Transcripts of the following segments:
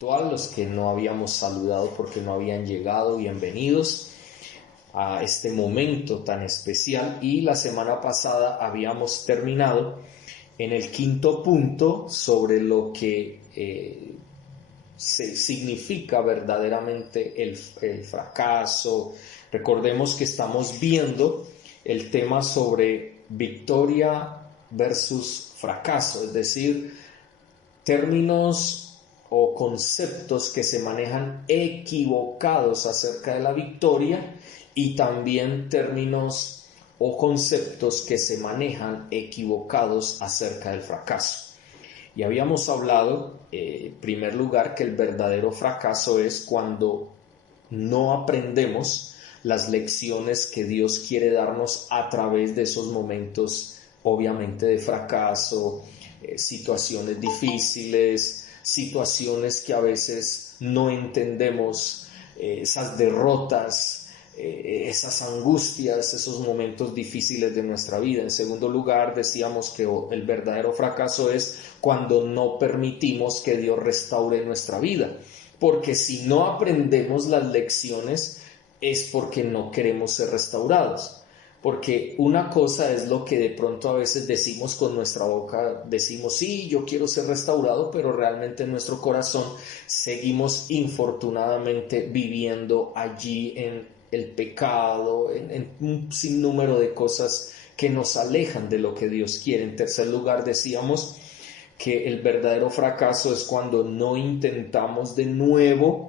Los que no habíamos saludado porque no habían llegado, bienvenidos a este momento tan especial. Y la semana pasada habíamos terminado en el quinto punto sobre lo que significa verdaderamente el fracaso. Recordemos que estamos viendo el tema sobre victoria versus fracaso, es decir, términos o conceptos que se manejan equivocados acerca de la victoria y también términos o conceptos que se manejan equivocados acerca del fracaso. Y habíamos hablado, en primer lugar, que el verdadero fracaso es cuando no aprendemos las lecciones que Dios quiere darnos a través de esos momentos, obviamente, de fracaso, situaciones difíciles, situaciones que a veces no entendemos, esas derrotas, esas angustias, esos momentos difíciles de nuestra vida. En segundo lugar, decíamos que el verdadero fracaso es cuando no permitimos que Dios restaure nuestra vida, porque si no aprendemos las lecciones es porque no queremos ser restaurados. Porque una cosa es lo que de pronto a veces decimos con nuestra boca, decimos sí, yo quiero ser restaurado, pero realmente en nuestro corazón seguimos infortunadamente viviendo allí en el pecado, en un sinnúmero de cosas que nos alejan de lo que Dios quiere. En tercer lugar, decíamos que el verdadero fracaso es cuando no intentamos de nuevo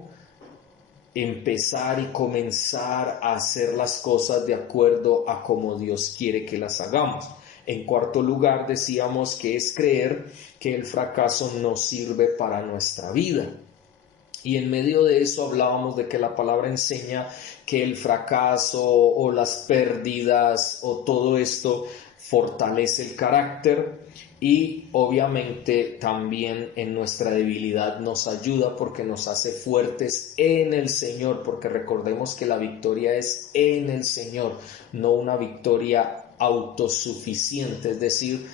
empezar y comenzar a hacer las cosas de acuerdo a como Dios quiere que las hagamos. En cuarto lugar, decíamos que es creer que el fracaso no sirve para nuestra vida. Y en medio de eso hablábamos de que la palabra enseña que el fracaso o las pérdidas o todo esto fortalece el carácter y obviamente también en nuestra debilidad nos ayuda porque nos hace fuertes en el Señor, porque recordemos que la victoria es en el Señor, no una victoria autosuficiente, es decir,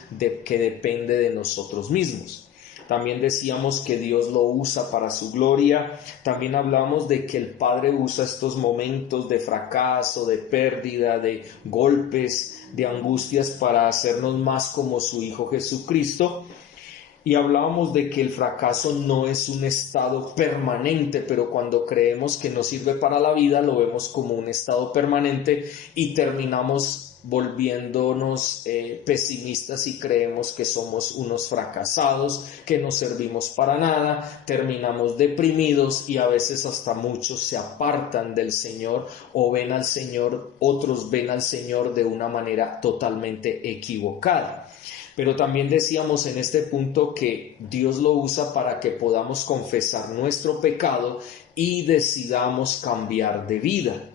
que depende de nosotros mismos. También decíamos que Dios lo usa para su gloria. También hablamos de que el Padre usa estos momentos de fracaso, de pérdida, de golpes, de angustias para hacernos más como su Hijo Jesucristo. Y hablábamos de que el fracaso no es un estado permanente, pero cuando creemos que no sirve para la vida, lo vemos como un estado permanente y terminamos volviéndonos pesimistas y creemos que somos unos fracasados, que no servimos para nada, terminamos deprimidos y a veces hasta muchos se apartan del Señor o ven al Señor, otros ven al Señor de una manera totalmente equivocada. Pero también decíamos en este punto que Dios lo usa para que podamos confesar nuestro pecado y decidamos cambiar de vida.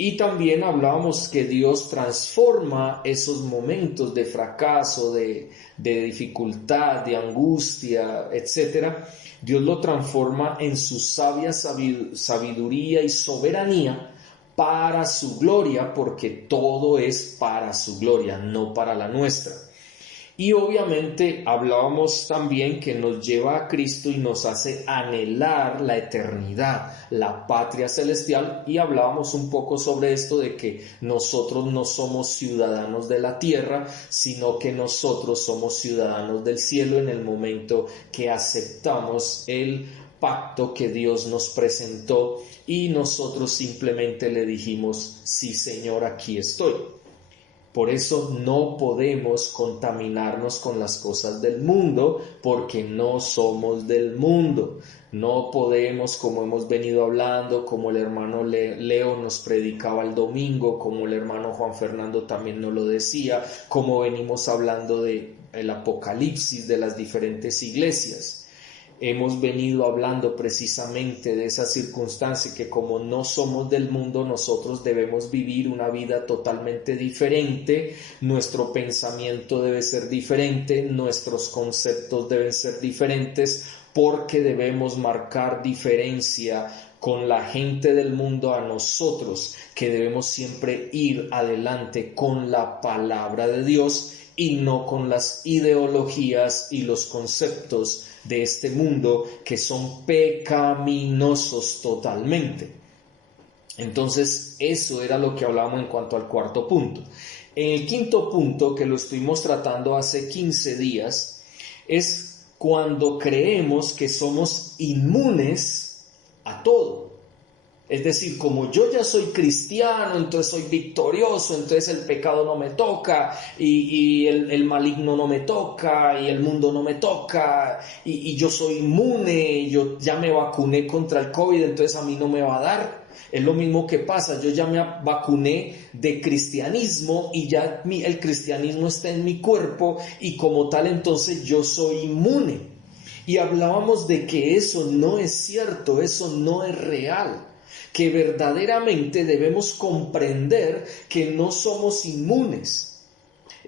Y también hablábamos que Dios transforma esos momentos de fracaso, de dificultad, de angustia, etcétera. Dios lo transforma en su sabia sabiduría y soberanía para su gloria, porque todo es para su gloria, no para la nuestra. Y obviamente hablábamos también que nos lleva a Cristo y nos hace anhelar la eternidad, la patria celestial, y hablábamos un poco sobre esto de que nosotros no somos ciudadanos de la tierra, sino que nosotros somos ciudadanos del cielo en el momento que aceptamos el pacto que Dios nos presentó y nosotros simplemente le dijimos, sí Señor, aquí estoy. Por eso no podemos contaminarnos con las cosas del mundo, porque no somos del mundo. No podemos, como hemos venido hablando, como el hermano Leo nos predicaba el domingo, como el hermano Juan Fernando también nos lo decía, como venimos hablando del Apocalipsis de las diferentes iglesias. Hemos venido hablando precisamente de esa circunstancia que como no somos del mundo, nosotros debemos vivir una vida totalmente diferente, nuestro pensamiento debe ser diferente, nuestros conceptos deben ser diferentes, porque debemos marcar diferencia con la gente del mundo a nosotros, que debemos siempre ir adelante con la palabra de Dios y no con las ideologías y los conceptos de este mundo que son pecaminosos totalmente. Entonces, eso era lo que hablábamos en cuanto al cuarto punto. En el quinto punto, que lo estuvimos tratando hace 15 días, es cuando creemos que somos inmunes a todo. Es decir, como yo ya soy cristiano, entonces soy victorioso, entonces el pecado no me toca, y el maligno no me toca, y el mundo no me toca, y yo soy inmune, yo ya me vacuné contra el COVID, entonces a mí no me va a dar. Es lo mismo que pasa, yo ya me vacuné de cristianismo y ya el cristianismo está en mi cuerpo y como tal entonces yo soy inmune. Y hablábamos de que eso no es cierto, eso no es real. Que verdaderamente debemos comprender que no somos inmunes.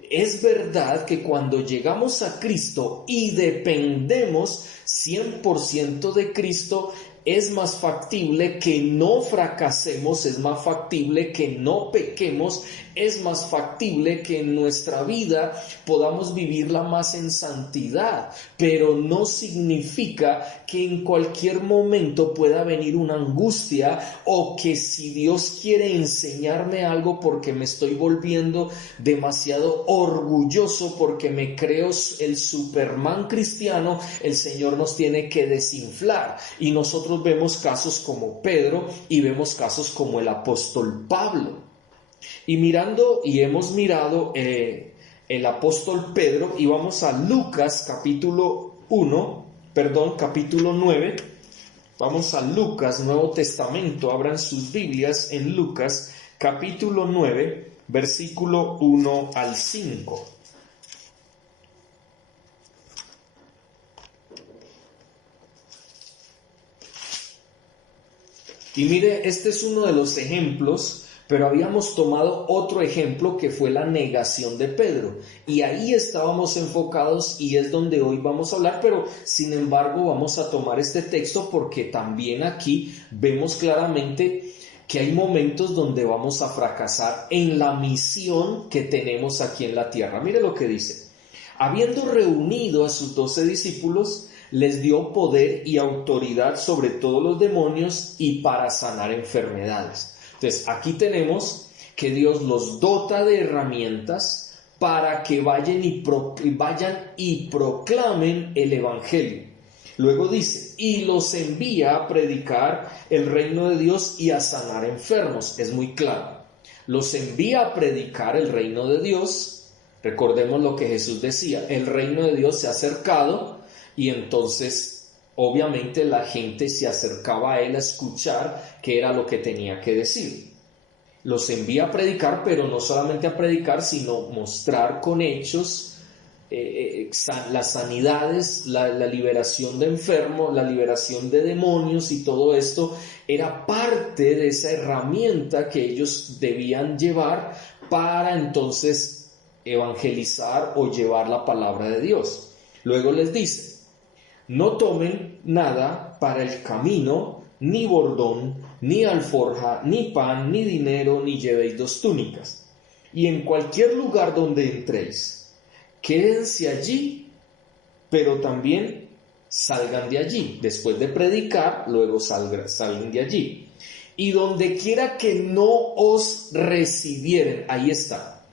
Es verdad que cuando llegamos a Cristo y dependemos 100% de Cristo, es más factible que no fracasemos, es más factible que no pequemos, es más factible que en nuestra vida podamos vivirla más en santidad, pero no significa que en cualquier momento pueda venir una angustia o que si Dios quiere enseñarme algo porque me estoy volviendo demasiado orgulloso porque me creo el Superman cristiano, el Señor nos tiene que desinflar. Y nosotros vemos casos como Pedro y vemos casos como el apóstol Pablo. Y hemos mirado el apóstol Pedro, y vamos a Lucas capítulo 9. Vamos a Lucas, Nuevo Testamento, abran sus Biblias en Lucas capítulo 9, versículo 1 al 5. Y mire, este es uno de los ejemplos, pero habíamos tomado otro ejemplo que fue la negación de Pedro. Y ahí estábamos enfocados y es donde hoy vamos a hablar, pero sin embargo vamos a tomar este texto porque también aquí vemos claramente que hay momentos donde vamos a fracasar en la misión que tenemos aquí en la tierra. Mire lo que dice. Habiendo reunido a sus 12 discípulos, les dio poder y autoridad sobre todos los demonios y para sanar enfermedades. Entonces, aquí tenemos que Dios los dota de herramientas para que vayan y proclamen el Evangelio. Luego dice, y los envía a predicar el reino de Dios y a sanar enfermos. Es muy claro. Los envía a predicar el reino de Dios. Recordemos lo que Jesús decía, el reino de Dios se ha acercado, y entonces obviamente la gente se acercaba a él a escuchar qué era lo que tenía que decir. Los envía a predicar, pero no solamente a predicar, sino mostrar con hechos las sanidades, la liberación de enfermos, la liberación de demonios, y todo esto era parte de esa herramienta que ellos debían llevar para entonces evangelizar o llevar la palabra de Dios. Luego les dice, no tomen nada para el camino, ni bordón, ni alforja, ni pan, ni dinero, ni llevéis 2 túnicas. Y en cualquier lugar donde entréis, quédense allí, pero también salgan de allí. Después de predicar, luego salgan de allí. Y donde quiera que no os recibieren, ahí está,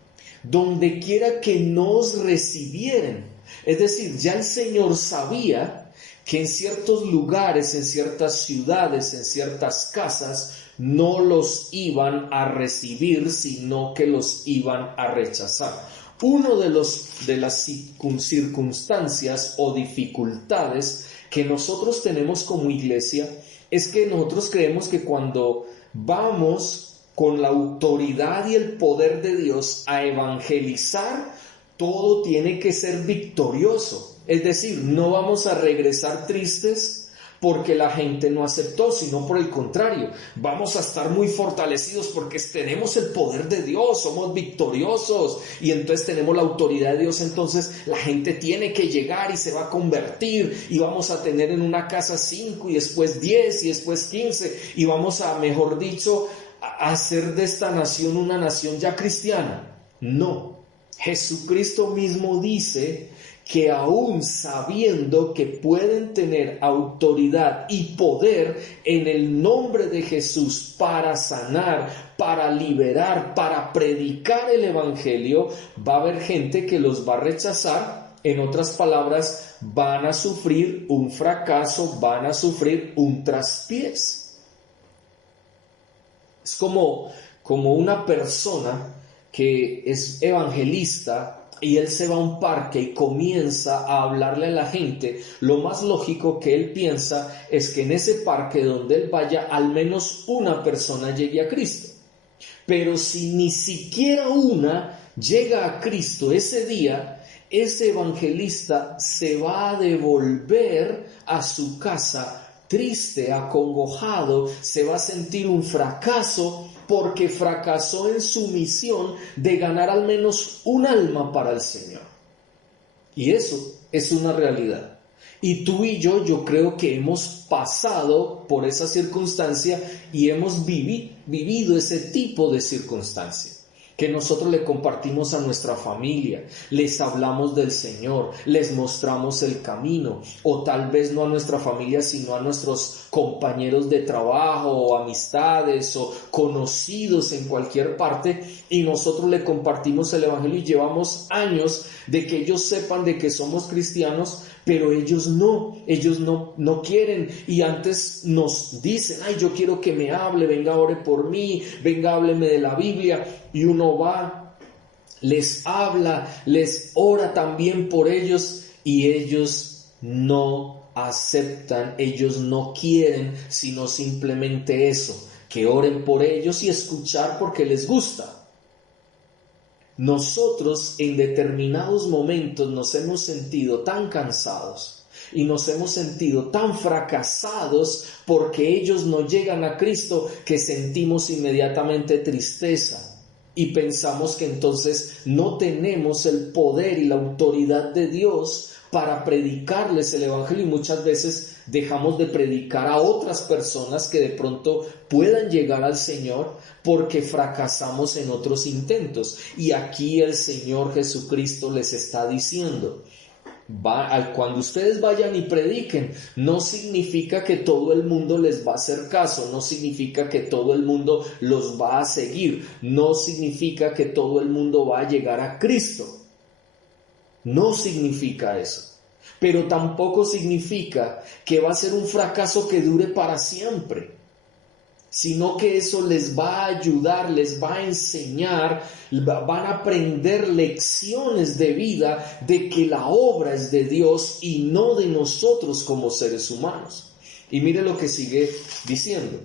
donde quiera que no os recibieren. Es decir, ya el Señor sabía que en ciertos lugares, en ciertas ciudades, en ciertas casas, no los iban a recibir, sino que los iban a rechazar. Uno de las circunstancias o dificultades que nosotros tenemos como iglesia es que nosotros creemos que cuando vamos con la autoridad y el poder de Dios a evangelizar, todo tiene que ser victorioso. Es decir, no vamos a regresar tristes porque la gente no aceptó, sino por el contrario, vamos a estar muy fortalecidos porque tenemos el poder de Dios, somos victoriosos y entonces tenemos la autoridad de Dios, entonces la gente tiene que llegar y se va a convertir y vamos a tener en una casa 5 y después 10 y después 15 y vamos a, mejor dicho, a hacer de esta nación una nación ya cristiana. No. Jesucristo mismo dice que aún sabiendo que pueden tener autoridad y poder en el nombre de Jesús para sanar, para liberar, para predicar el Evangelio, va a haber gente que los va a rechazar. En otras palabras, van a sufrir un fracaso, van a sufrir un traspiés. Es como una persona que es evangelista y él se va a un parque y comienza a hablarle a la gente. Lo más lógico que él piensa es que en ese parque donde él vaya, al menos una persona llegue a Cristo. Pero si ni siquiera una llega a Cristo ese día, ese evangelista se va a devolver a su casa triste, acongojado, se va a sentir un fracaso porque fracasó en su misión de ganar al menos un alma para el Señor. Y eso es una realidad. Y tú y yo creo que hemos pasado por esa circunstancia y hemos vivido ese tipo de circunstancia. Que nosotros le compartimos a nuestra familia, les hablamos del Señor, les mostramos el camino, o tal vez no a nuestra familia, sino a nuestros compañeros de trabajo, o amistades, o conocidos en cualquier parte, y nosotros le compartimos el Evangelio y llevamos años de que ellos sepan de que somos cristianos, pero ellos no quieren, y antes nos dicen, ay, yo quiero que me hable, venga, ore por mí, venga, hábleme de la Biblia, y uno va, les habla, les ora también por ellos, y ellos no aceptan, ellos no quieren, sino simplemente eso, que oren por ellos y escuchar porque les gusta. Nosotros en determinados momentos nos hemos sentido tan cansados y nos hemos sentido tan fracasados porque ellos no llegan a Cristo que sentimos inmediatamente tristeza y pensamos que entonces no tenemos el poder y la autoridad de Dios para predicarles el Evangelio, y muchas veces dejamos de predicar a otras personas que de pronto puedan llegar al Señor porque fracasamos en otros intentos. Y aquí el Señor Jesucristo les está diciendo, cuando ustedes vayan y prediquen, no significa que todo el mundo les va a hacer caso, no significa que todo el mundo los va a seguir, no significa que todo el mundo va a llegar a Cristo. No significa eso, pero tampoco significa que va a ser un fracaso que dure para siempre, sino que eso les va a ayudar, les va a enseñar, van a aprender lecciones de vida de que la obra es de Dios y no de nosotros como seres humanos. Y mire lo que sigue diciendo.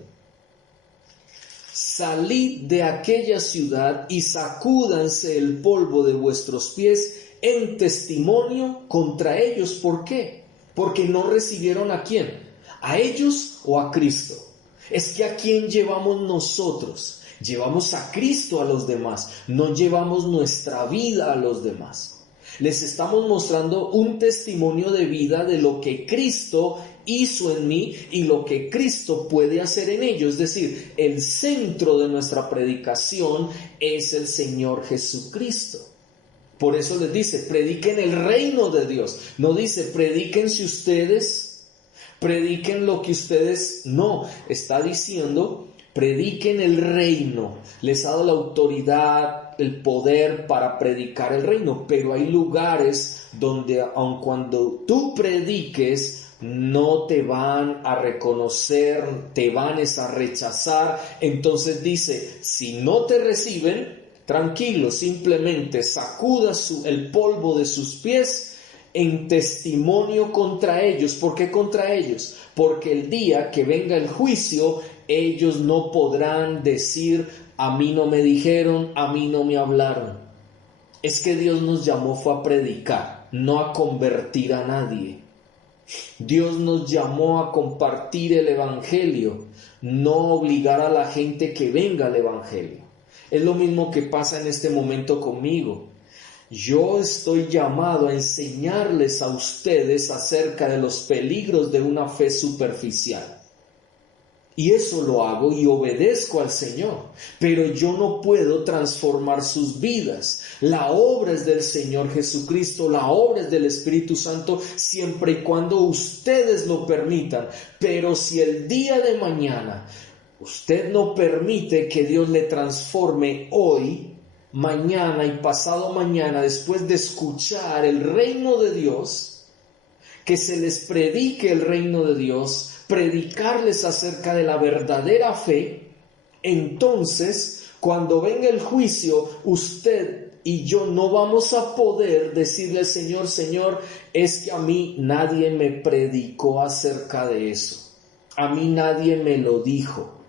Salid de aquella ciudad y sacúdanse el polvo de vuestros pies en testimonio contra ellos. ¿Por qué? Porque no recibieron ¿a quién? ¿A ellos o a Cristo? Es que ¿a quién llevamos nosotros? Llevamos a Cristo a los demás, no llevamos nuestra vida a los demás. Les estamos mostrando un testimonio de vida de lo que Cristo hizo en mí y lo que Cristo puede hacer en ellos. Es decir, el centro de nuestra predicación es el Señor Jesucristo. Por eso les dice, prediquen el reino de Dios. No dice, predíquense ustedes, prediquen lo que ustedes... No, está diciendo, prediquen el reino. Les ha dado la autoridad, el poder para predicar el reino. Pero hay lugares donde aun cuando tú prediques, no te van a reconocer, te van a rechazar. Entonces dice, si no te reciben, tranquilo, simplemente sacuda el polvo de sus pies en testimonio contra ellos. ¿Por qué contra ellos? Porque el día que venga el juicio, ellos no podrán decir, a mí no me dijeron, a mí no me hablaron. Es que Dios nos llamó fue a predicar, no a convertir a nadie. Dios nos llamó a compartir el Evangelio, no obligar a la gente que venga al Evangelio. Es lo mismo que pasa en este momento conmigo. Yo estoy llamado a enseñarles a ustedes acerca de los peligros de una fe superficial. Y eso lo hago y obedezco al Señor. Pero yo no puedo transformar sus vidas. La obra es del Señor Jesucristo, la obra es del Espíritu Santo, siempre y cuando ustedes lo permitan. Pero si el día de mañana usted no permite que Dios le transforme hoy, mañana y pasado mañana, después de escuchar el reino de Dios, que se les predique el reino de Dios, predicarles acerca de la verdadera fe, entonces cuando venga el juicio, usted y yo no vamos a poder decirle al Señor: Señor, es que a mí nadie me predicó acerca de eso, a mí nadie me lo dijo.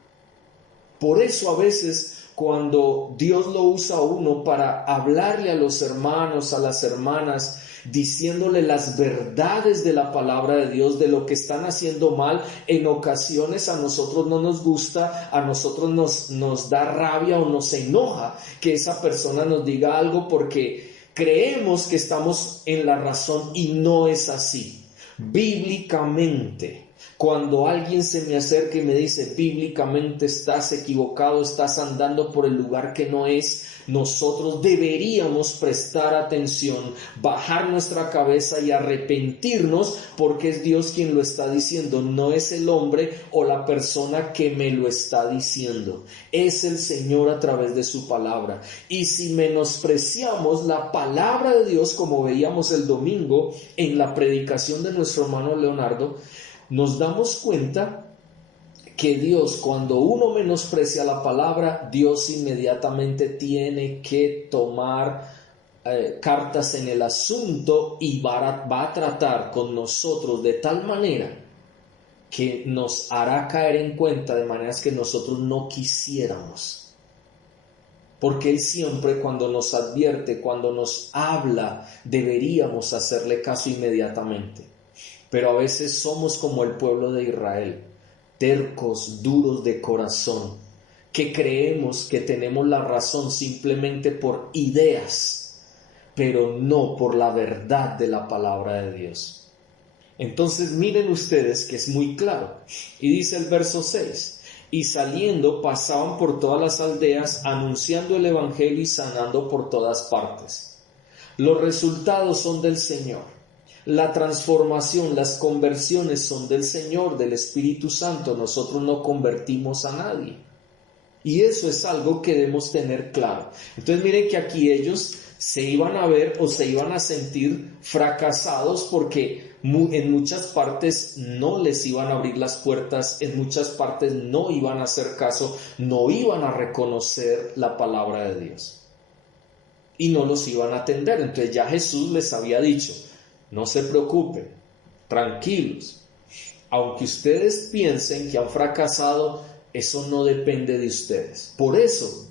Por eso a veces cuando Dios lo usa a uno para hablarle a los hermanos, a las hermanas, diciéndole las verdades de la palabra de Dios, de lo que están haciendo mal, en ocasiones a nosotros no nos gusta, a nosotros nos da rabia o nos enoja que esa persona nos diga algo porque creemos que estamos en la razón y no es así. Bíblicamente, cuando alguien se me acerca y me dice: bíblicamente estás equivocado, estás andando por el lugar que no es, nosotros deberíamos prestar atención, bajar nuestra cabeza y arrepentirnos, porque es Dios quien lo está diciendo, no es el hombre o la persona que me lo está diciendo, es el Señor a través de su palabra. Y si menospreciamos la palabra de Dios, como veíamos el domingo en la predicación de nuestro hermano Leonardo, nos damos cuenta que Dios, cuando uno menosprecia la palabra, Dios inmediatamente tiene que tomar cartas en el asunto y va a tratar con nosotros de tal manera que nos hará caer en cuenta de maneras que nosotros no quisiéramos. Porque Él siempre, cuando nos advierte, cuando nos habla, deberíamos hacerle caso inmediatamente. Pero a veces somos como el pueblo de Israel, tercos, duros de corazón, que creemos que tenemos la razón simplemente por ideas, pero no por la verdad de la palabra de Dios. Entonces miren ustedes que es muy claro, y dice el verso 6, y saliendo pasaban por todas las aldeas anunciando el evangelio y sanando por todas partes. Los resultados son del Señor. La transformación, las conversiones son del Señor, del Espíritu Santo. Nosotros no convertimos a nadie. Y eso es algo que debemos tener claro. Entonces miren que aquí ellos se iban a ver o se iban a sentir fracasados porque en muchas partes no les iban a abrir las puertas, en muchas partes no iban a hacer caso, no iban a reconocer la palabra de Dios. Y no los iban a atender. Entonces ya Jesús les había dicho: no se preocupen, tranquilos. Aunque ustedes piensen que han fracasado, eso no depende de ustedes. Por eso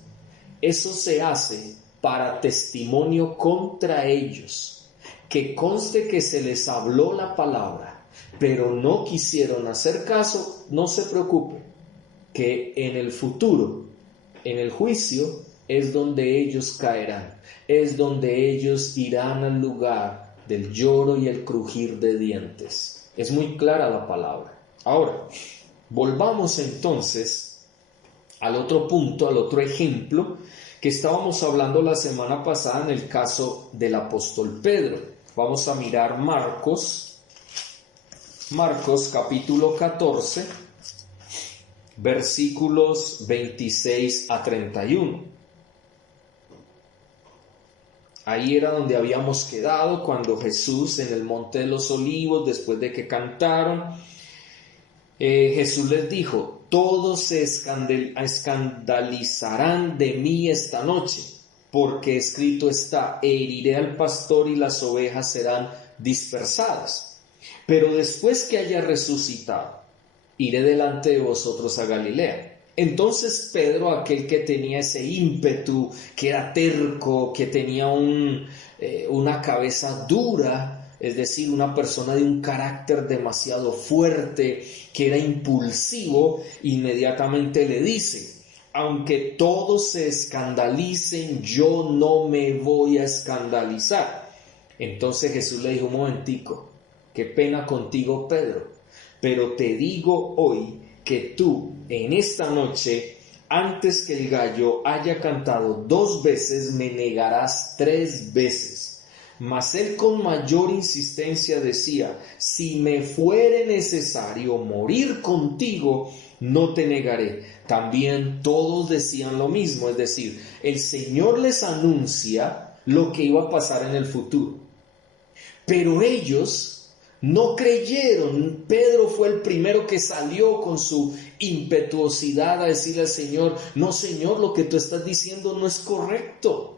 se hace para testimonio contra ellos. Que conste que se les habló la palabra, pero no quisieron hacer caso. No se preocupen, que en el futuro, en el juicio, es donde ellos caerán. Es donde ellos irán al lugar del lloro y el crujir de dientes. Es muy clara la palabra. Ahora, volvamos entonces al otro punto, al otro ejemplo que estábamos hablando la semana pasada en el caso del apóstol Pedro. Vamos a mirar Marcos capítulo 14, versículos 26 a 31. Ahí era donde habíamos quedado cuando Jesús en el Monte de los Olivos, después de que cantaron, Jesús les dijo: todos se escandalizarán de mí esta noche, porque escrito está: heriré al pastor y las ovejas serán dispersadas. Pero después que haya resucitado, iré delante de vosotros a Galilea. Entonces Pedro, aquel que tenía ese ímpetu, que era terco, que tenía una cabeza dura, es decir, una persona de un carácter demasiado fuerte, que era impulsivo, inmediatamente le dice: aunque todos se escandalicen, yo no me voy a escandalizar. Entonces Jesús le dijo: un momentico, qué pena contigo, Pedro, pero te digo hoy que tú en esta noche, antes que el gallo haya cantado 2 veces, me negarás 3 veces. Mas él con mayor insistencia decía: si me fuere necesario morir contigo, no te negaré. También todos decían lo mismo, es decir, el Señor les anuncia lo que iba a pasar en el futuro. Pero ellos no creyeron. Pedro fue el primero que salió con su impetuosidad a decirle al Señor: no, Señor, lo que tú estás diciendo no es correcto.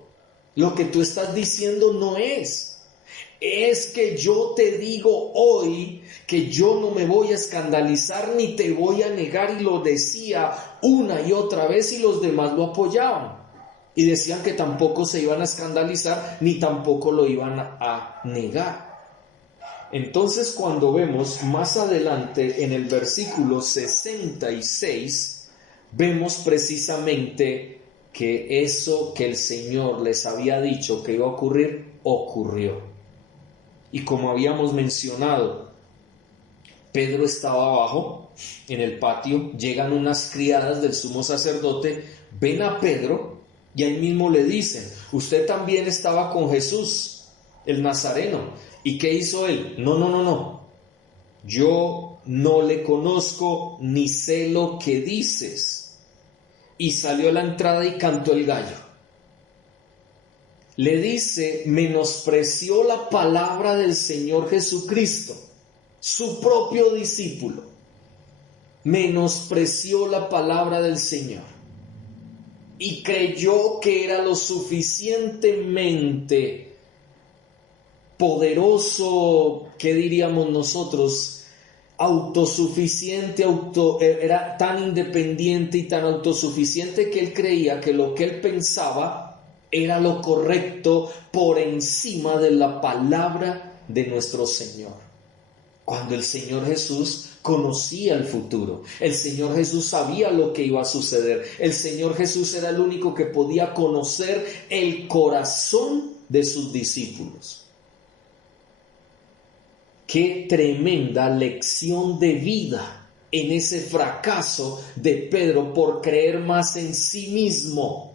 Lo que tú estás diciendo no es. Es que yo te digo hoy que yo no me voy a escandalizar ni te voy a negar. Y lo decía una y otra vez y los demás lo apoyaban. Y decían que tampoco se iban a escandalizar ni tampoco lo iban a negar. Entonces, cuando vemos más adelante en el versículo 66, vemos precisamente que eso que el Señor les había dicho que iba a ocurrir, ocurrió. Y como habíamos mencionado, Pedro estaba abajo en el patio, llegan unas criadas del sumo sacerdote, ven a Pedro y ahí mismo le dicen: usted también estaba con Jesús, el Nazareno. ¿Y qué hizo él? No. Yo no le conozco ni sé lo que dices. Y salió a la entrada y cantó el gallo. Le dice, menospreció la palabra del Señor Jesucristo, su propio discípulo. Menospreció la palabra del Señor. Y creyó que era lo suficientemente poderoso, ¿qué diríamos nosotros? Autosuficiente, era tan independiente y tan autosuficiente que él creía que lo que él pensaba era lo correcto por encima de la palabra de nuestro Señor. Cuando el Señor Jesús conocía el futuro, el Señor Jesús sabía lo que iba a suceder, el Señor Jesús era el único que podía conocer el corazón de sus discípulos. Qué tremenda lección de vida en ese fracaso de Pedro por creer más en sí mismo,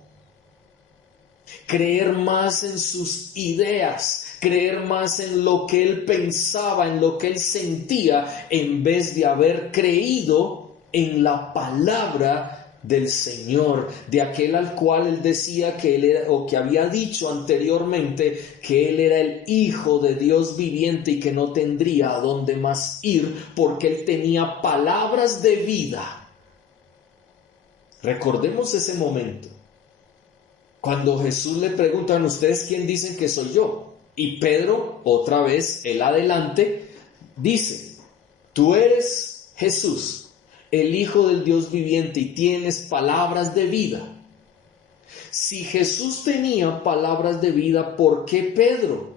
creer más en sus ideas, creer más en lo que él pensaba, en lo que él sentía, en vez de haber creído en la palabra del Señor, de aquel al cual él decía que él era, o que había dicho anteriormente, que él era el Hijo de Dios viviente y que no tendría a dónde más ir, porque él tenía palabras de vida. Recordemos ese momento, cuando Jesús le preguntan: ¿ustedes quién dicen que soy yo? Y Pedro, otra vez, él adelante, dice: tú eres Jesús, el Hijo del Dios viviente, y tienes palabras de vida. Si Jesús tenía palabras de vida, ¿por qué Pedro,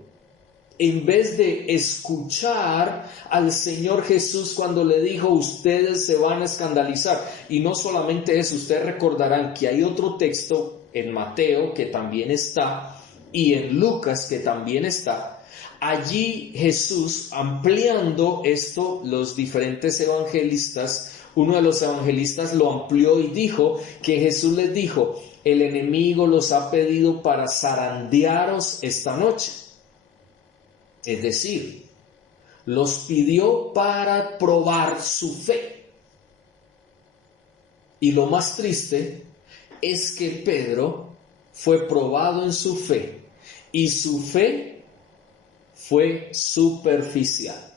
en vez de escuchar al Señor Jesús cuando le dijo: ustedes se van a escandalizar? Y no solamente eso, ustedes recordarán que hay otro texto en Mateo que también está, y en Lucas que también está. Allí Jesús, ampliando esto, los diferentes evangelistas, uno de los evangelistas lo amplió y dijo que Jesús les dijo: el enemigo los ha pedido para zarandearos esta noche. Es decir, los pidió para probar su fe. Y lo más triste es que Pedro fue probado en su fe, y su fe fue superficial.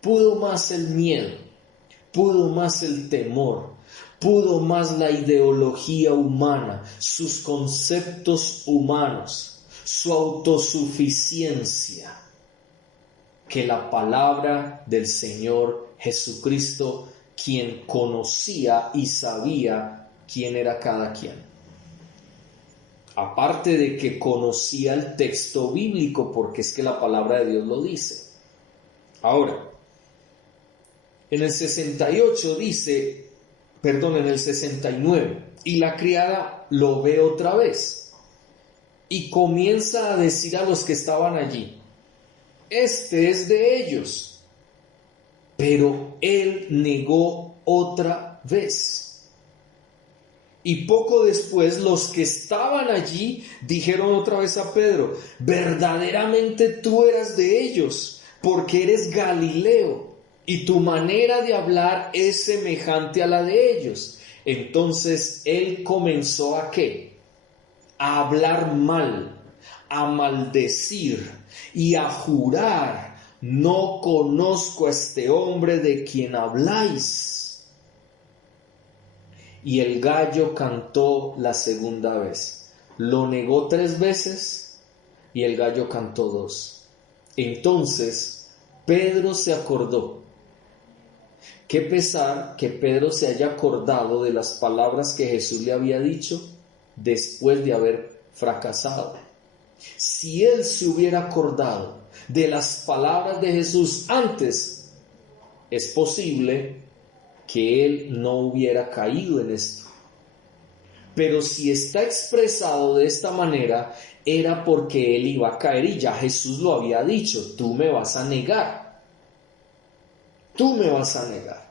Pudo más el miedo, pudo más el temor, pudo más la ideología humana, sus conceptos humanos, su autosuficiencia, que la palabra del Señor Jesucristo, quien conocía y sabía quién era cada quien. Aparte de que conocía el texto bíblico, porque es que la palabra de Dios lo dice. Ahora, en el 68 dice, en el 69, y la criada lo ve otra vez y comienza a decir a los que estaban allí: este es de ellos. Pero él negó otra vez. Y poco después los que estaban allí dijeron otra vez a Pedro: verdaderamente tú eras de ellos, porque eres Galileo, y tu manera de hablar es semejante a la de ellos. Entonces él comenzó ¿a qué? A hablar mal, a maldecir y a jurar: no conozco a este hombre de quien habláis. Y el gallo cantó la segunda vez. Lo negó 3 veces y el gallo cantó 2. Entonces Pedro se acordó. Qué pesar que Pedro se haya acordado de las palabras que Jesús le había dicho después de haber fracasado. Si él se hubiera acordado de las palabras de Jesús antes, es posible que él no hubiera caído en esto. Pero si está expresado de esta manera, era porque él iba a caer, y ya Jesús lo había dicho: tú me vas a negar. Tú me vas a negar.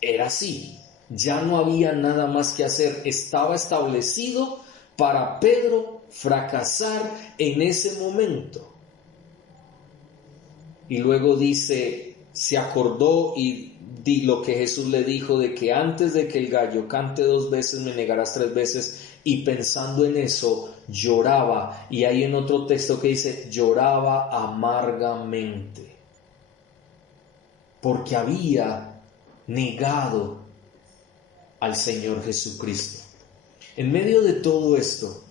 Era así. Ya no había nada más que hacer. Estaba establecido para Pedro fracasar en ese momento. Y luego dice, se acordó y lo que Jesús le dijo de que antes de que el gallo cante 2 veces me negarás 3 veces, y pensando en eso lloraba. Y hay en otro texto que dice lloraba amargamente, porque había negado al Señor Jesucristo. En medio de todo esto,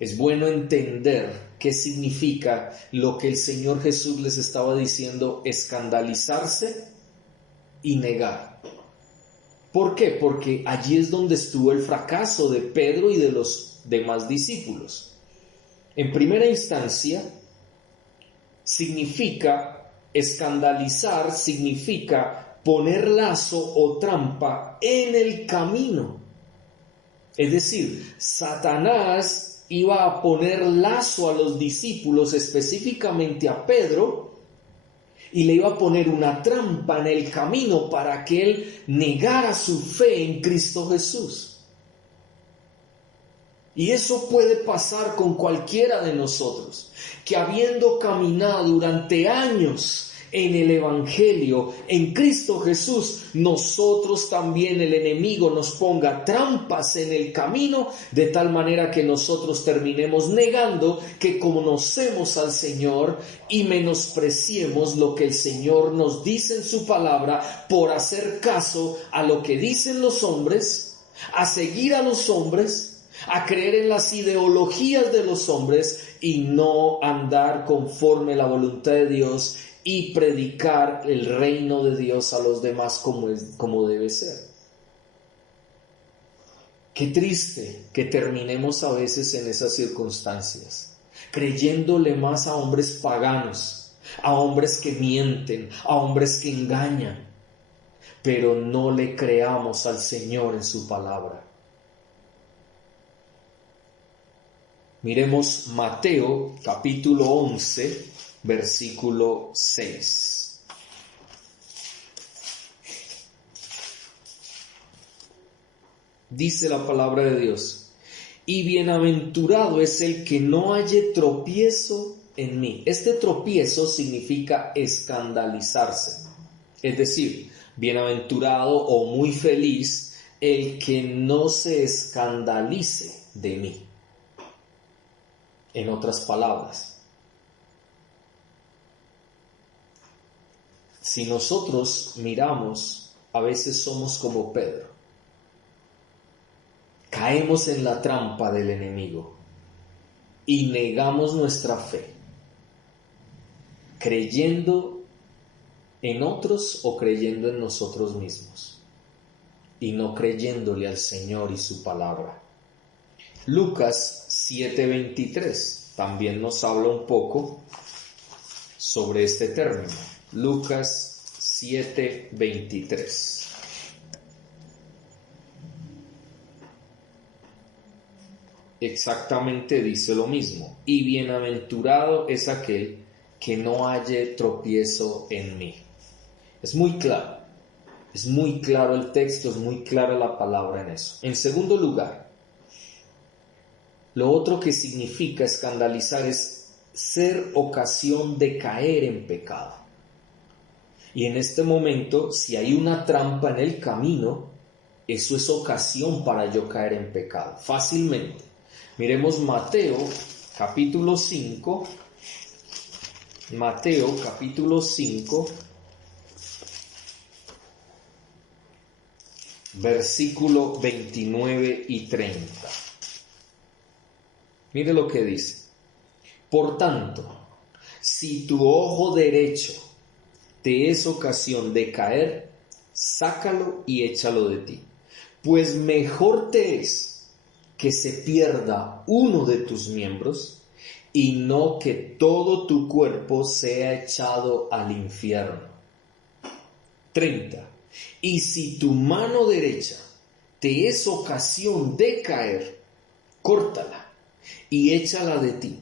es bueno entender qué significa lo que el Señor Jesús les estaba diciendo: escandalizarse y negar. ¿Por qué? Porque allí es donde estuvo el fracaso de Pedro y de los demás discípulos. En primera instancia, significa escandalizar, significa poner lazo o trampa en el camino. Es decir, Satanás iba a poner lazo a los discípulos, específicamente a Pedro, y le iba a poner una trampa en el camino para que él negara su fe en Cristo Jesús. Y eso puede pasar con cualquiera de nosotros, que habiendo caminado durante años en el Evangelio, en Cristo Jesús, nosotros también, el enemigo nos ponga trampas en el camino, de tal manera que nosotros terminemos negando que conocemos al Señor y menospreciemos lo que el Señor nos dice en su palabra por hacer caso a lo que dicen los hombres, a seguir a los hombres, a creer en las ideologías de los hombres y no andar conforme a la voluntad de Dios y predicar el reino de Dios a los demás como debe ser. Qué triste que terminemos a veces en esas circunstancias, creyéndole más a hombres paganos, a hombres que mienten, a hombres que engañan, pero no le creamos al Señor en su palabra. Miremos Mateo capítulo 11, versículo 6. Dice la palabra de Dios: y bienaventurado es el que no halle tropiezo en mí. Este tropiezo significa escandalizarse. Es decir, bienaventurado o muy feliz el que no se escandalice de mí. En otras palabras, si nosotros miramos, a veces somos como Pedro. Caemos en la trampa del enemigo y negamos nuestra fe, creyendo en otros o creyendo en nosotros mismos, y no creyéndole al Señor y su palabra. Lucas 7:23 también nos habla un poco sobre este término. Lucas 7:23. Exactamente dice lo mismo: y bienaventurado es aquel que no halle tropiezo en mí. Es muy claro. Es muy claro el texto, es muy clara la palabra en eso. En segundo lugar, lo otro que significa escandalizar es ser ocasión de caer en pecado. Y en este momento, si hay una trampa en el camino, eso es ocasión para yo caer en pecado, fácilmente. Miremos Mateo capítulo 5. Mateo capítulo 5, versículo 29 y 30. Mire lo que dice. Por tanto, si tu ojo derecho te es ocasión de caer, sácalo y échalo de ti. Pues mejor te es que se pierda uno de tus miembros y no que todo tu cuerpo sea echado al infierno. 30. Y si tu mano derecha te es ocasión de caer, córtala y échala de ti,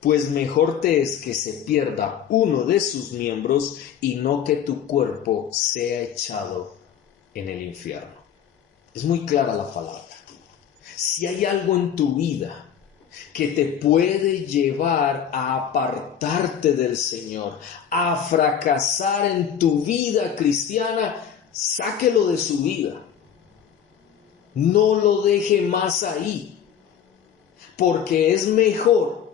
pues mejor te es que se pierda uno de sus miembros y no que tu cuerpo sea echado en el infierno. Es muy clara la palabra. Si hay algo en tu vida que te puede llevar a apartarte del Señor, a fracasar en tu vida cristiana, sáquelo de su vida. No lo deje más ahí, porque es mejor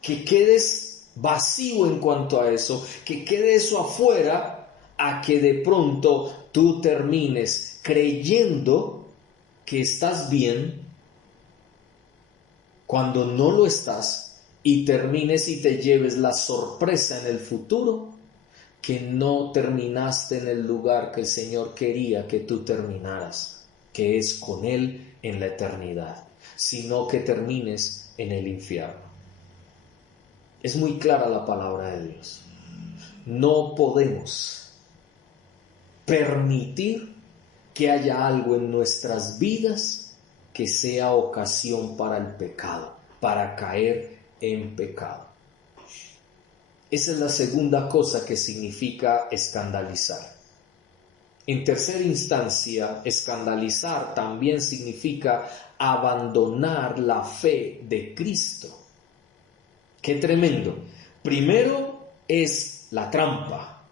que quedes vacío en cuanto a eso, que quede eso afuera, a que de pronto tú termines creyendo que estás bien cuando no lo estás y termines y te lleves la sorpresa en el futuro que no terminaste en el lugar que el Señor quería que tú terminaras, que es con Él en la eternidad, sino que termines en el infierno. Es muy clara la palabra de Dios. No podemos permitir que haya algo en nuestras vidas que sea ocasión para el pecado, para caer en pecado. Esa es la segunda cosa que significa escandalizar. En tercera instancia, escandalizar también significa abandonar la fe de Cristo. ¡Qué tremendo! Primero es la trampa.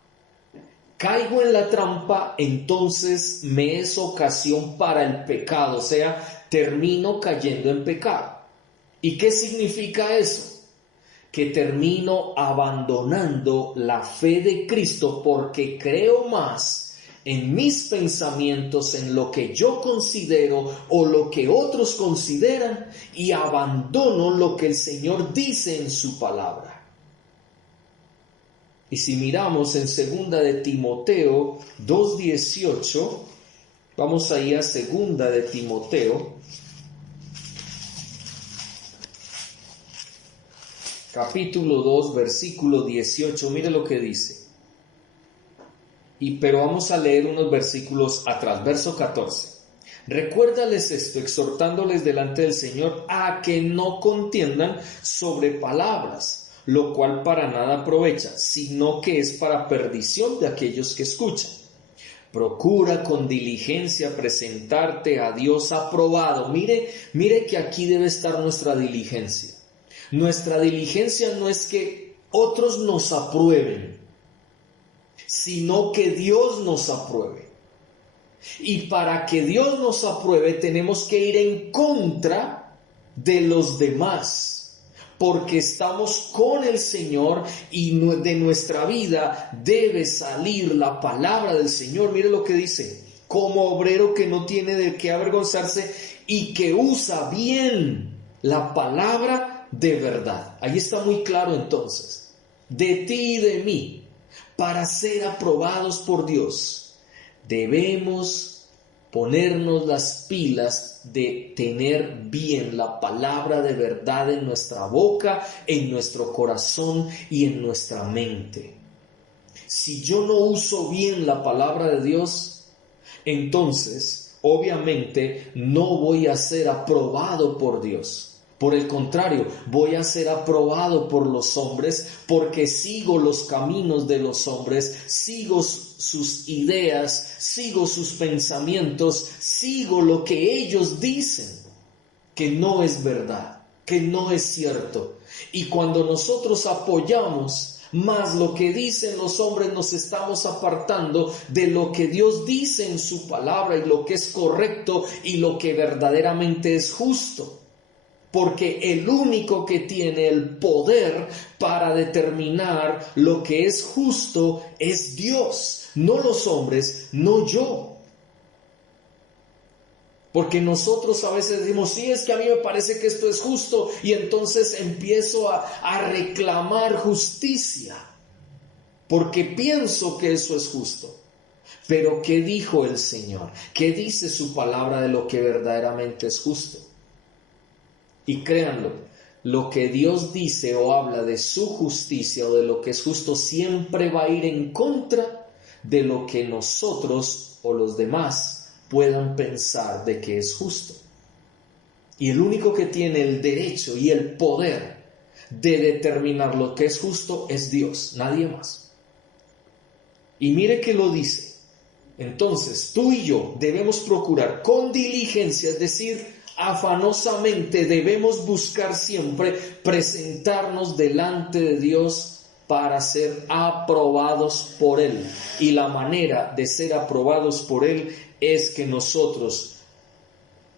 Caigo en la trampa, entonces me es ocasión para el pecado, o sea, termino cayendo en pecado. ¿Y qué significa eso? Que termino abandonando la fe de Cristo porque creo más en mis pensamientos, en lo que yo considero o lo que otros consideran, y abandono lo que el Señor dice en su palabra. Y si miramos en 2 de Timoteo 2:18, vamos ahí a 2 de Timoteo, capítulo 2, versículo 18, mire lo que dice. Pero vamos a leer unos versículos atrás, verso 14. Recuérdales esto, exhortándoles delante del Señor a que no contiendan sobre palabras, lo cual para nada aprovecha, sino que es para perdición de aquellos que escuchan. Procura con diligencia presentarte a Dios aprobado. Mire que aquí debe estar nuestra diligencia. Nuestra diligencia no es que otros nos aprueben, sino que Dios nos apruebe. Y para que Dios nos apruebe tenemos que ir en contra de los demás, porque estamos con el Señor y de nuestra vida debe salir la palabra del Señor. Mire lo que dice: como obrero que no tiene de qué avergonzarse y que usa bien la palabra de verdad. Ahí está muy claro entonces, de ti y de mí, para ser aprobados por Dios, debemos ponernos las pilas de tener bien la palabra de verdad en nuestra boca, en nuestro corazón y en nuestra mente. Si yo no uso bien la palabra de Dios, entonces obviamente no voy a ser aprobado por Dios. Por el contrario, voy a ser aprobado por los hombres porque sigo los caminos de los hombres, sigo sus ideas, sigo sus pensamientos, sigo lo que ellos dicen, que no es verdad, que no es cierto. Y cuando nosotros apoyamos más lo que dicen los hombres, nos estamos apartando de lo que Dios dice en su palabra y lo que es correcto y lo que verdaderamente es justo. Porque el único que tiene el poder para determinar lo que es justo es Dios, no los hombres, no yo. Porque nosotros a veces decimos, sí, es que a mí me parece que esto es justo, y entonces empiezo a reclamar justicia, porque pienso que eso es justo. Pero ¿qué dijo el Señor? ¿Qué dice su palabra de lo que verdaderamente es justo? Y créanlo, lo que Dios dice o habla de su justicia o de lo que es justo siempre va a ir en contra de lo que nosotros o los demás puedan pensar de que es justo. Y el único que tiene el derecho y el poder de determinar lo que es justo es Dios, nadie más. Y mire que lo dice. Entonces, tú y yo debemos procurar con diligencia, es decir, afanosamente debemos buscar siempre presentarnos delante de Dios para ser aprobados por Él. Y la manera de ser aprobados por Él es que nosotros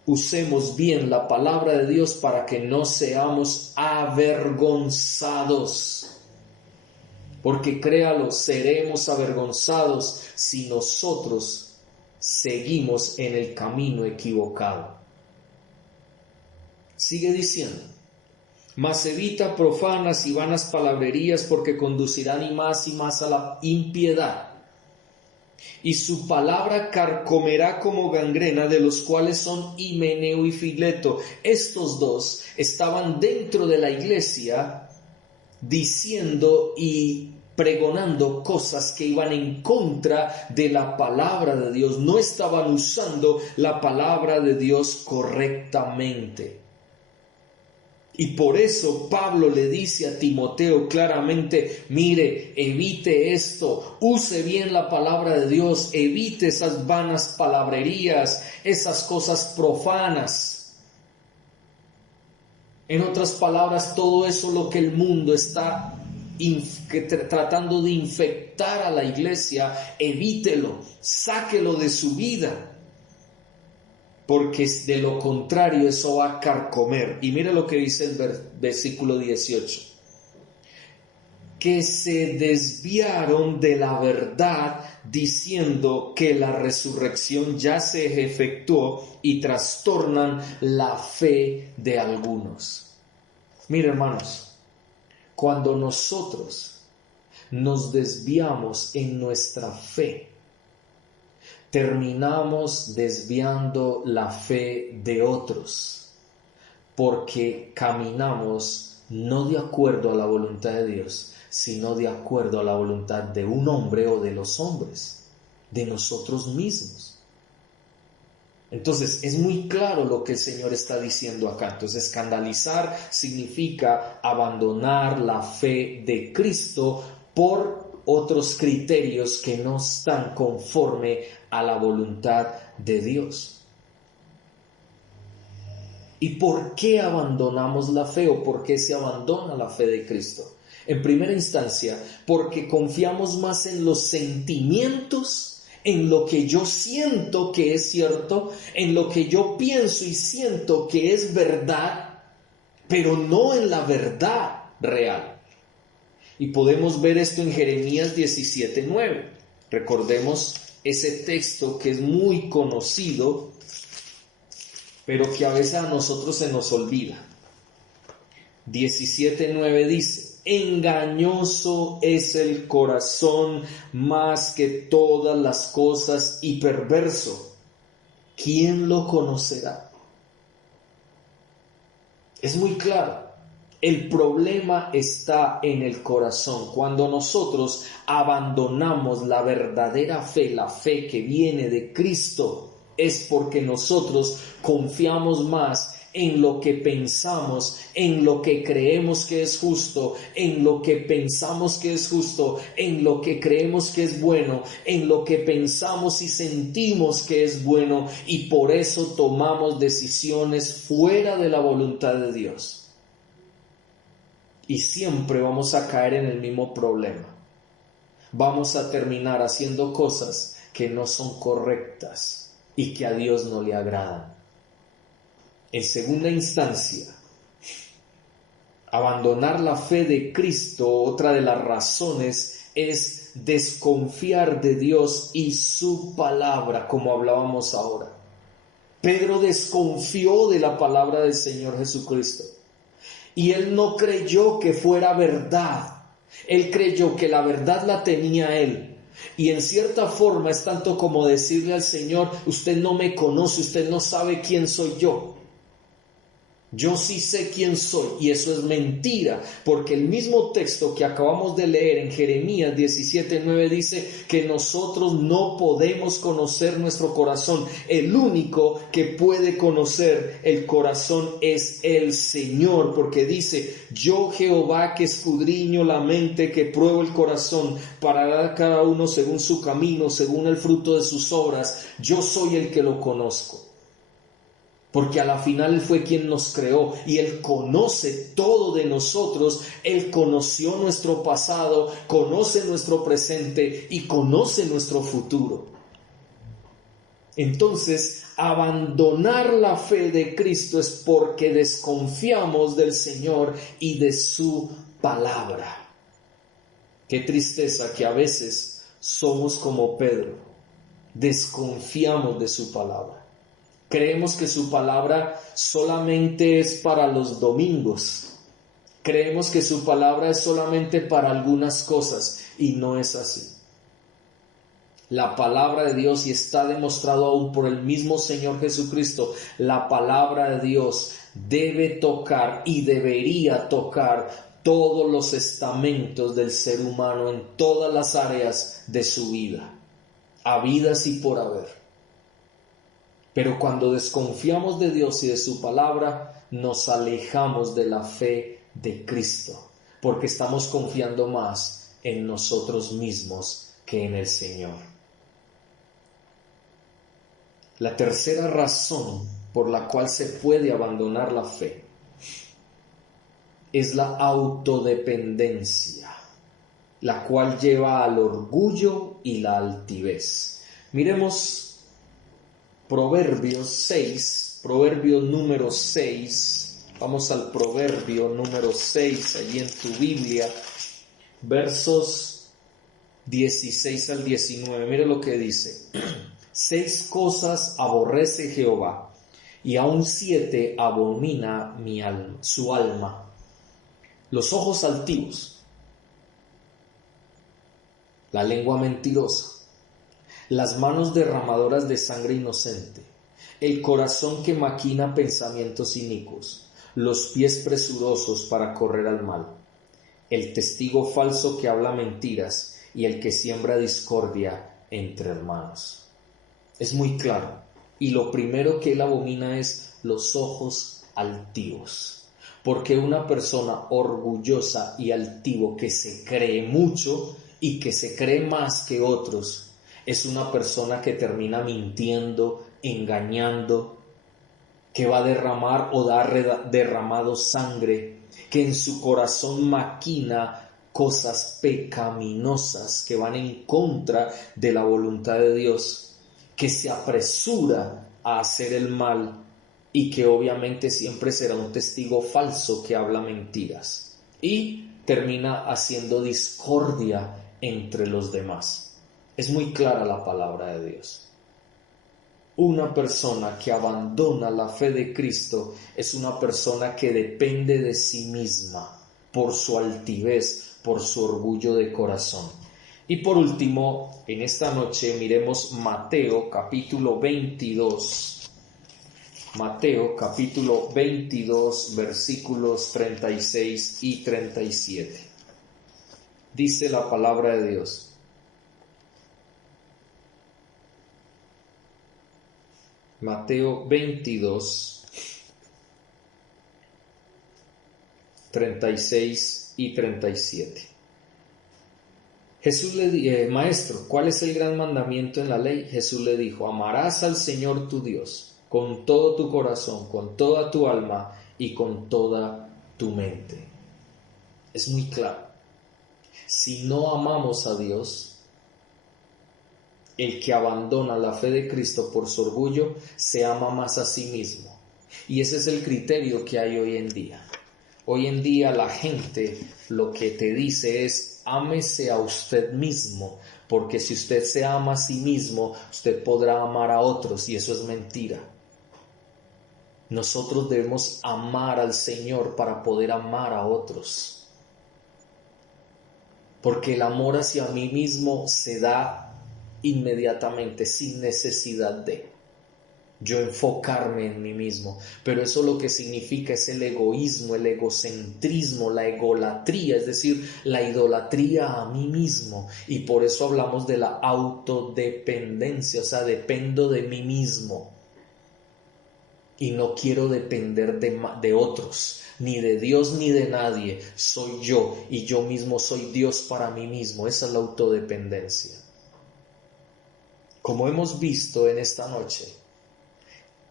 usemos bien la palabra de Dios para que no seamos avergonzados. Porque créalo, seremos avergonzados si nosotros seguimos en el camino equivocado. Sigue diciendo, mas evita profanas y vanas palabrerías, porque conducirán y más a la impiedad. Y su palabra carcomerá como gangrena, de los cuales son Himeneo y Fileto. Estos dos estaban dentro de la iglesia diciendo y pregonando cosas que iban en contra de la palabra de Dios. No estaban usando la palabra de Dios correctamente. Y por eso Pablo le dice a Timoteo claramente, mire, evite esto, use bien la palabra de Dios, evite esas vanas palabrerías, esas cosas profanas. En otras palabras, todo eso lo que el mundo está tratando de infectar a la iglesia, evítelo, sáquelo de su vida. Porque de lo contrario eso va a carcomer. Y mira lo que dice el versículo 18. Que se desviaron de la verdad diciendo que la resurrección ya se efectuó y trastornan la fe de algunos. Mira, hermanos, cuando nosotros nos desviamos en nuestra fe, terminamos desviando la fe de otros, porque caminamos no de acuerdo a la voluntad de Dios, sino de acuerdo a la voluntad de un hombre o de los hombres, de nosotros mismos. Entonces, es muy claro lo que el Señor está diciendo acá. Entonces, escandalizar significa abandonar la fe de Cristo por otros criterios que no están conforme a la voluntad de Dios. ¿Y por qué abandonamos la fe o por qué se abandona la fe de Cristo? En primera instancia, porque confiamos más en los sentimientos, en lo que yo siento que es cierto, en lo que yo pienso y siento que es verdad, pero no en la verdad real. Y podemos ver esto en Jeremías 17:9. Recordemos ese texto que es muy conocido, pero que a veces a nosotros se nos olvida. 17:9 dice, engañoso es el corazón más que todas las cosas y perverso. ¿Quién lo conocerá? Es muy claro. El problema está en el corazón. Cuando nosotros abandonamos la verdadera fe, la fe que viene de Cristo, es porque nosotros confiamos más en lo que pensamos, en lo que creemos que es justo, en lo que pensamos que es justo, en lo que creemos que es bueno, en lo que pensamos y sentimos que es bueno, y por eso tomamos decisiones fuera de la voluntad de Dios. Y siempre vamos a caer en el mismo problema. Vamos a terminar haciendo cosas que no son correctas y que a Dios no le agradan. En segunda instancia, abandonar la fe de Cristo, otra de las razones, es desconfiar de Dios y su palabra, como hablábamos ahora. Pedro desconfió de la palabra del Señor Jesucristo y él no creyó que fuera verdad. Él creyó que la verdad la tenía él. Y en cierta forma es tanto como decirle al Señor: usted no me conoce, usted no sabe quién soy yo. Yo sí sé quién soy, y eso es mentira, porque el mismo texto que acabamos de leer en Jeremías 17:9 dice que nosotros no podemos conocer nuestro corazón. El único que puede conocer el corazón es el Señor, porque dice: yo Jehová, que escudriño la mente, que pruebo el corazón, para dar a cada uno según su camino, según el fruto de sus obras, yo soy el que lo conozco. Porque a la final Él fue quien nos creó y Él conoce todo de nosotros. Él conoció nuestro pasado, conoce nuestro presente y conoce nuestro futuro. Entonces, abandonar la fe de Cristo es porque desconfiamos del Señor y de su palabra. Qué tristeza que a veces somos como Pedro, desconfiamos de su palabra. Creemos que su palabra solamente es para los domingos. Creemos que su palabra es solamente para algunas cosas, y no es así. La palabra de Dios, y está demostrado aún por el mismo Señor Jesucristo, la palabra de Dios debe tocar y debería tocar todos los estamentos del ser humano en todas las áreas de su vida, habidas y por haber. Pero cuando desconfiamos de Dios y de su palabra, nos alejamos de la fe de Cristo, porque estamos confiando más en nosotros mismos que en el Señor. La tercera razón por la cual se puede abandonar la fe es la autodependencia, la cual lleva al orgullo y la altivez. Miremos Proverbios 6, proverbio número 6, vamos al proverbio número 6, allí en tu Biblia, versos 16 al 19, mire lo que dice: 6 cosas aborrece Jehová, y aún 7 abomina su alma: los ojos altivos, la lengua mentirosa, las manos derramadoras de sangre inocente, el corazón que maquina pensamientos inicuos, los pies presurosos para correr al mal, el testigo falso que habla mentiras y el que siembra discordia entre hermanos. Es muy claro. Y lo primero que él abomina es los ojos altivos. Porque una persona orgullosa y altivo que se cree mucho y que se cree más que otros, es una persona que termina mintiendo, engañando, que va a derramar o da derramado sangre, que en su corazón maquina cosas pecaminosas que van en contra de la voluntad de Dios, que se apresura a hacer el mal y que obviamente siempre será un testigo falso que habla mentiras y termina haciendo discordia entre los demás. Es muy clara la palabra de Dios. Una persona que abandona la fe de Cristo es una persona que depende de sí misma por su altivez, por su orgullo de corazón. Y por último, en esta noche miremos Mateo capítulo 22. Mateo capítulo 22 versículos 36 y 37. Dice la palabra de Dios: Mateo 22, 36 y 37. Jesús le dijo, Maestro, ¿cuál es el gran mandamiento en la ley? Jesús le dijo, amarás al Señor tu Dios con todo tu corazón, con toda tu alma y con toda tu mente. Es muy claro. Si no amamos a Dios, el que abandona la fe de Cristo por su orgullo se ama más a sí mismo. Y ese es el criterio que hay hoy en día. Hoy en día la gente lo que te dice es ámese a usted mismo, porque si usted se ama a sí mismo, usted podrá amar a otros, y eso es mentira. Nosotros debemos amar al Señor para poder amar a otros. Porque el amor hacia mí mismo se da inmediatamente, sin necesidad de yo enfocarme en mí mismo. Pero eso lo que significa es el egoísmo, el egocentrismo, la egolatría, es decir, la idolatría a mí mismo. Y por eso hablamos de la autodependencia, o sea, dependo de mí mismo. Y no quiero depender de otros, ni de Dios ni de nadie. Soy yo, y yo mismo soy Dios para mí mismo. Esa es la autodependencia. Como hemos visto en esta noche,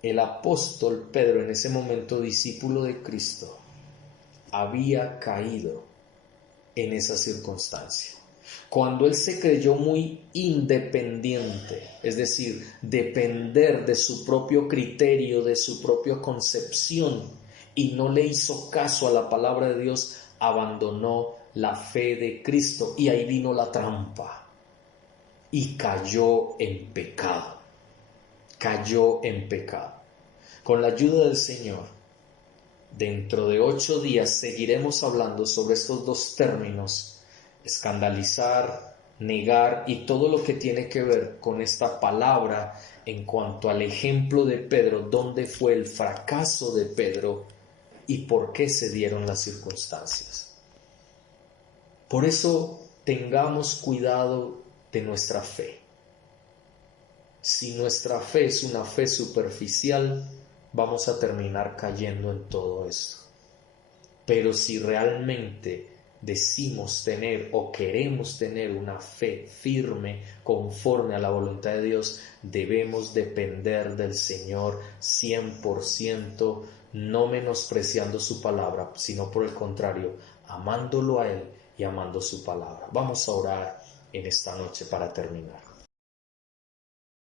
el apóstol Pedro, en ese momento discípulo de Cristo, había caído en esa circunstancia. Cuando él se creyó muy independiente, es decir, depender de su propio criterio, de su propia concepción, y no le hizo caso a la palabra de Dios, abandonó la fe de Cristo, y ahí vino la trampa, y cayó en pecado. Cayó en pecado. Con la ayuda del Señor, dentro de 8 días seguiremos hablando sobre estos dos términos: escandalizar, negar, y todo lo que tiene que ver con esta palabra en cuanto al ejemplo de Pedro, dónde fue el fracaso de Pedro y por qué se dieron las circunstancias. Por eso tengamos cuidado de nuestra fe. Si nuestra fe es una fe superficial, vamos a terminar cayendo en todo esto. Pero si realmente decimos tener o queremos tener una fe firme conforme a la voluntad de Dios, debemos depender del Señor 100%, no menospreciando su palabra, sino por el contrario, amándolo a Él y amando su palabra. Vamos a orar en esta noche para terminar.